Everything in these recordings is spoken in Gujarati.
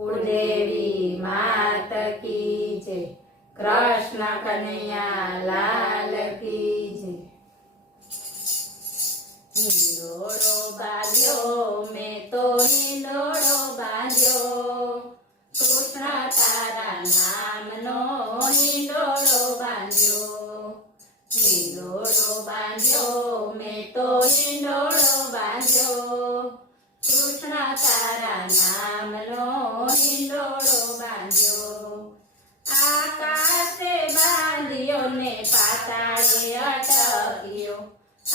કુળદેવી માત કી જય, કૃષ્ણ કનૈયા લાલ કી જય। હિંડોળો બાંધ્યો મેં તો હિંડોળો બાંધ્યો, કૃષ્ણ તારા નામનો હિંડોળો બાંધ્યો। હિંડોળો બાંધ્યો મેં તો હિંડોળો બાંધ્યો, કૃષ્ણ તારા નામનો હિંડોળો બાંધ્યો। આકાશે બાંધ્યો ને પાતાળે અટક્યો,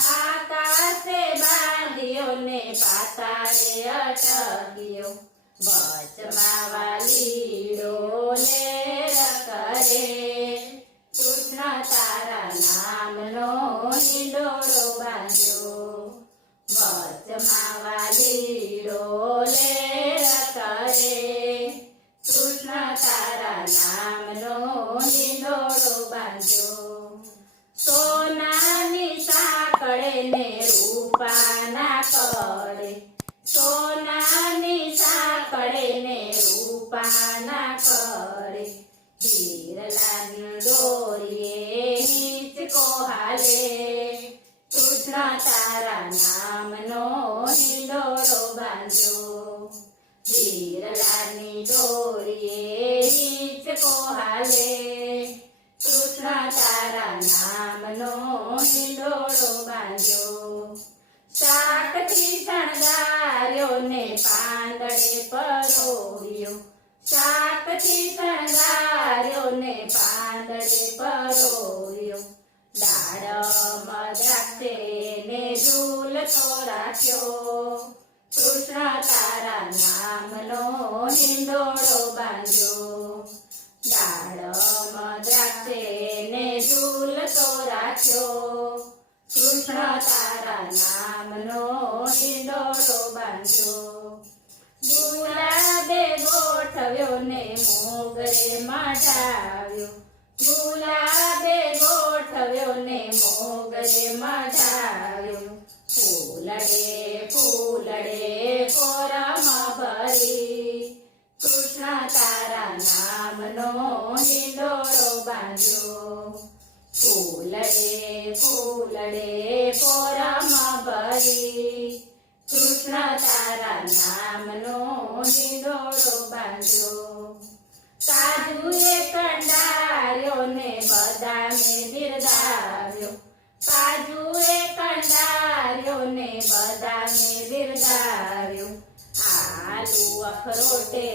આકાશે બાંધ્યો ને પાતાળે અટક્યો, વચમાં વાલીડો લેર કરે, કૃષ્ણ તારા નામનો હિંડોળો બાંધ્યો। વચમાં વાલીડો લેર કરે, કૃષ્ણ તારા નામનો હિંડોળો બાંધ્યો। સોનાની સાંકળે ને રૂપાના કડે, સોનાની સાંકળે ને રૂપાના કડે, હિરલાની દોરીએ હિંચકો હાલે, કૃષ્ણ તારા નામનો હિંડોળો બાંધ્યો। હિરલાની દોરીએ હિંચકો હાલે, કૃષ્ણ તારા નામનો હિંડોળો બાંધ્યો। શાકથી શણગાર્યો ને પાંદડે પરોવ્યો, શાકથી શણગાર્યો ને પાંદડે પરોવ્યો, દાડમ દ્રાક્ષે ને ઝૂલતો રાખ્યો, કૃષ્ણ તારા નામનો હિંડોળો બાંધ્યો। દાડમ દ્રાક્ષે ને ઝૂલતો રાખ્યો, કૃષ્ણ તારા નામનો હિંડોળો બાંધ્યો। ગુલાબે ગોઠવ્યો ને મોગરે મઢાવ્યો, ગુલાબે ગોઠવ્યો ને મોગરે મઢાવ્યો, ફૂલડે ફૂલડે કોરમ ભરી, કૃષ્ણ તારા નામનો હિંડોળો બાંધ્યો। ફૂલડે ફૂલડે કોરમ ભરી, કૃષ્ણ તારા નામનો હિંડોળો બાંધ્યો। કાજુએ કંડાર્યો ને બદામે બિરદાવ્યો, કાજુએ કંડાર્યો ને બદામે બિરદાવ્યો, આલુ અખરોટે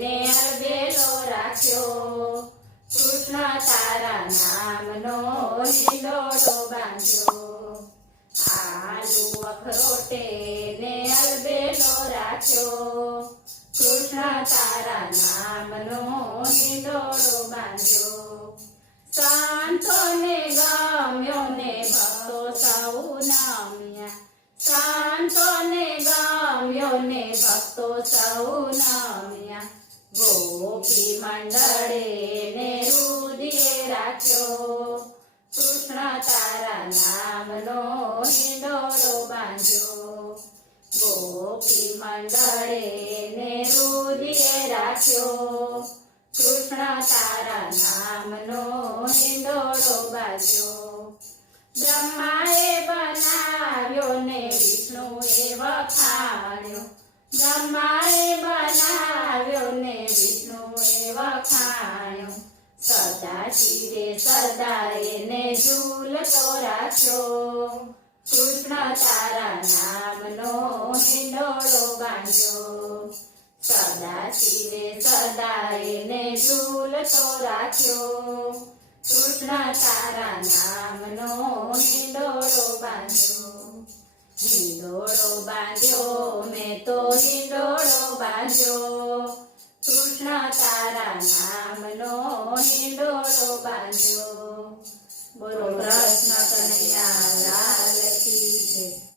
ને અલબેલો રાખ્યો, કૃષ્ણ તારા નામનો હિંડોળો બાંધ્યો। આલુ અખરોટે ને અલબેલો રાખ્યો, કૃષ્ણ તારા નામનો હિંડોળો બાંધ્યો। સંતોને ગમ્યો ને ભક્તો સૌ નમ્યા, સંતોને ગમ્યો ને ભક્તો સૌ નમ્યા, ગોપી મંડળે ને રુદિએ રાખ્યો, કૃષ્ણ તારા નામનો હિંડોળો બાંધ્યો। ગોપી મંડળે ને રુદિએ રાખ્યો, કૃષ્ણ તારા નામનો હિંડોળો બાંધ્યો। બ્રહ્માએ બનાવ્યો ને વિષ્ણુએ વખાણ્યો, બ્રહ્માએ બનાવ્યો ને વિષ્ણુએ વખાણ્યો, સદાશિવે સદાએ ને ઝૂલતો રાખ્યો, કૃષ્ણ તારા નામનો હિંડોળો બાંધ્યો। સદાશિવે સદાએ ને ઝૂલતો રાખ્યો, કૃષ્ણ તારા નામનો હિંડોળો બાંધ્યો। હિંડોળો બાંધ્યો મેં તો હિંડોળો બાંધ્યો, કૃષ્ણ તારા નામનો હિંડોળો બાંધ્યો। બોલો કૃષ્ણ કનૈયા લાલ કી જય।